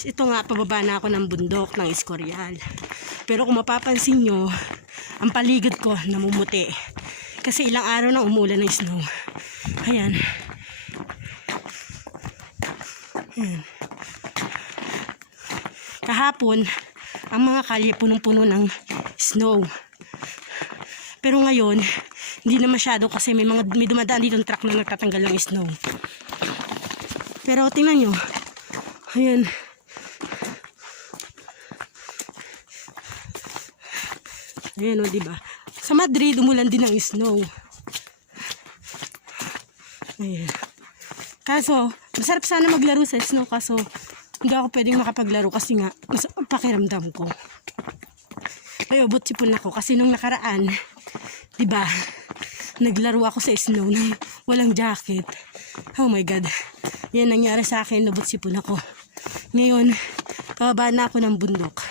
guys, ito nga, pababa na ako ng bundok ng Escorial. Pero kung mapapansin nyo, ang paligid ko namumuti. Kasi ilang araw na umulan ng snow. Ayan. Ayan. Kahapon, ang mga kalye punong-puno ng snow. Pero ngayon, hindi na masyado kasi may dumadaan dito ng truck na nagtatanggal ng snow. Pero tingnan nyo. Ayan. Ayan o, diba? Sa Madrid, umulan din ng snow. Ayan. Kaso, masarap sana maglaro sa snow. Kaso, hindi ako pwedeng makapaglaro kasi nga, mas pakiramdam ko. Ay, ubot sipon ako. Kasi nung nakaraan, diba, naglaro ako sa snow nang walang jacket. Oh my God. Yan nangyari sa akin, nabot sipon ako. Ngayon, pababa na ako ng bundok.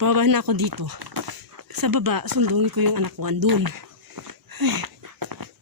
Pababa na ako dito. Sa baba, sundungin ko yung anak ko andun. Ay,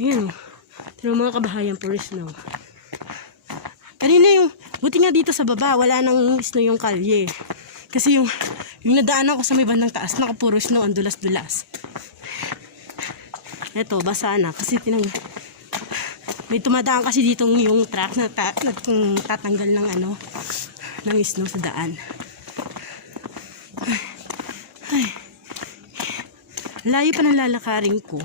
ayan o. Pero mga kabahayan, puro snow. Kanina yung, buti nga dito sa baba, wala nang snow yung kalye. Kasi yung nadaanan ko sa may bandang taas, nakapuro snow, ang dulas-dulas. Eto, basa na. Kasi may tumadaan kasi dito yung truck na tatanggal ng ng snow sa daan. Ay. Layo pa ng lalakarin ko.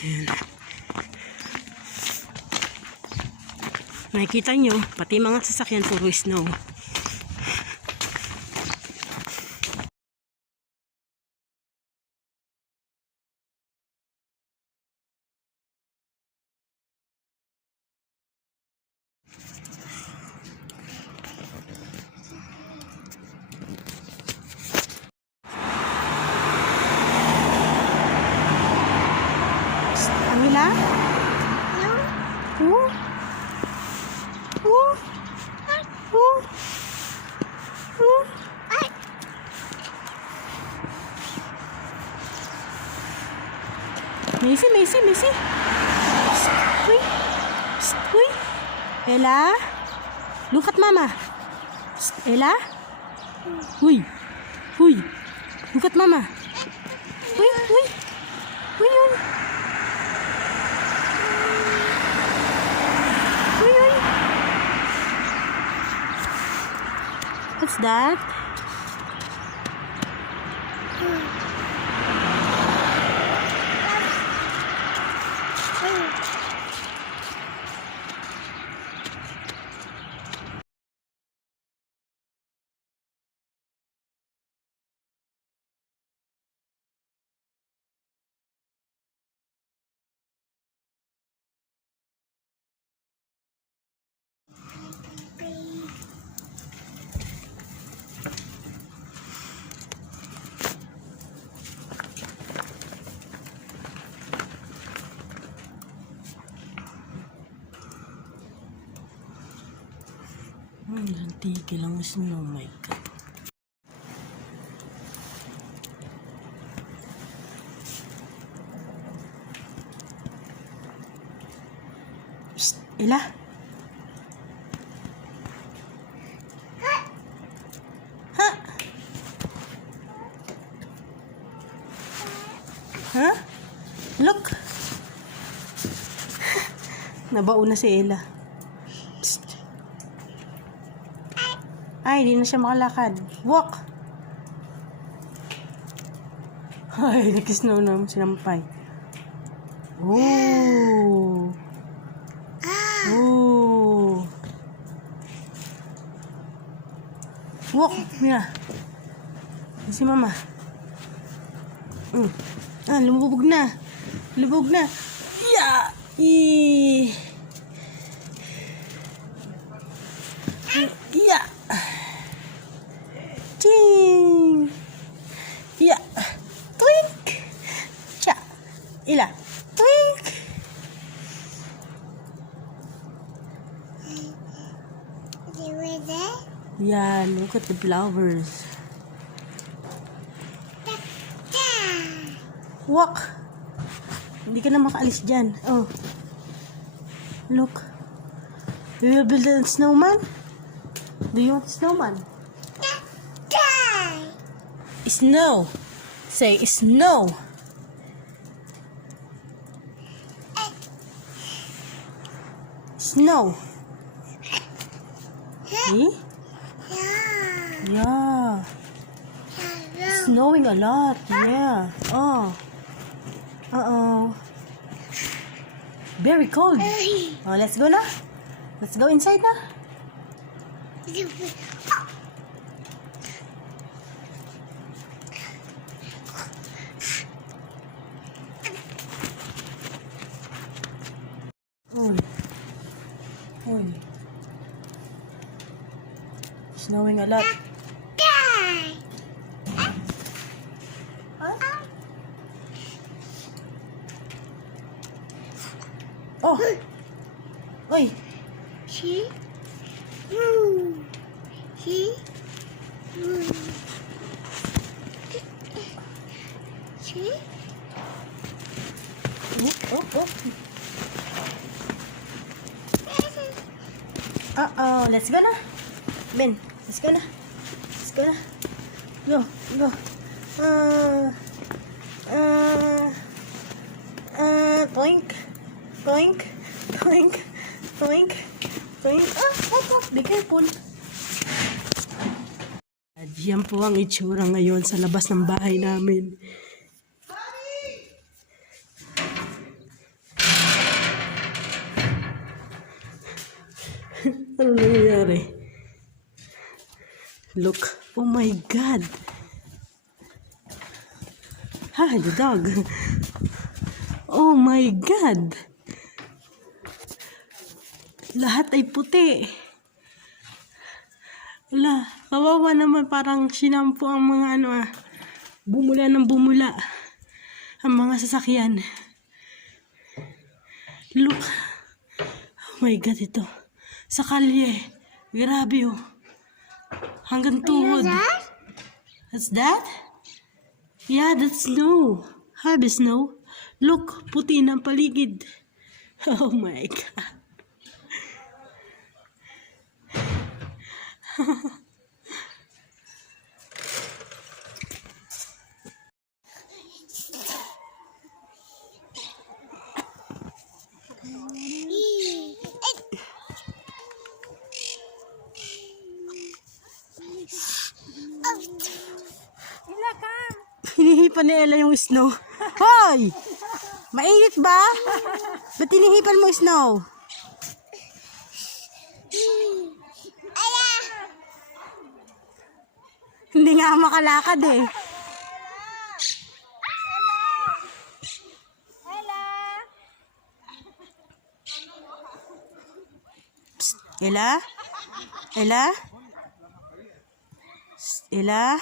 Ayan. Nakikita nyo, pati mga sasakyan puro snow. Amila? Macy. Uy. Uy. Ella? Look at mama. Ella? Uy. Look at mama. Uy. What's that? Tigil lang snow, my God. Psst, Ella? Huh? Look. Nabauna si Ella. Psst. Ay, hindi na siya makalakad. Walk. Ay, nag-snow na sinampay. Oh. Oh. Walk, Mira. Si Mama. Lumubog na. Lumubog na. Yeah. Yeah. Ting. Yeah. Twink. Cha. Ila. Twink. Yeah, look at the flowers. Walk. Hindi ka na makaalis dyan. Oh. Look. Do you build a snowman? Do you want snowman? Snow. Say snow. Snow. See? Yeah. Snowing a lot. Yeah. Oh. Uh-oh. Very cold. Oh, let's go na. Let's go inside na. Hoy. Hoy. Snowing a lot. Oh. Oy. She. She. She. Oh. Uh-oh. Let's go na. Ben, let's go na. Let's go na. Go. Toink. Toink. Toink. Toink. Toink. Be careful. At yan po ang itsura ngayon sa labas ng bahay namin. Ano nangyayari? Look. Oh my God. Hi, the dog. Oh my God. Lahat ay puti. Wala. Kawawa naman, parang sinampo ang mga bumula ng bumula. Ang mga sasakyan. Look. Oh my God, ito. Sa kalye. Grabe oh. Hanggang tuhod. What's that? Yeah, that's snow. Happy snow. Look, puti ng paligid. Oh my God. Hinihipan ni Ella yung snow. Hoy! Mainit ba? Ba't hinihipan mo snow? Hindi nga makalakad eh. Psst, Ella? Ella? Psst, Ella?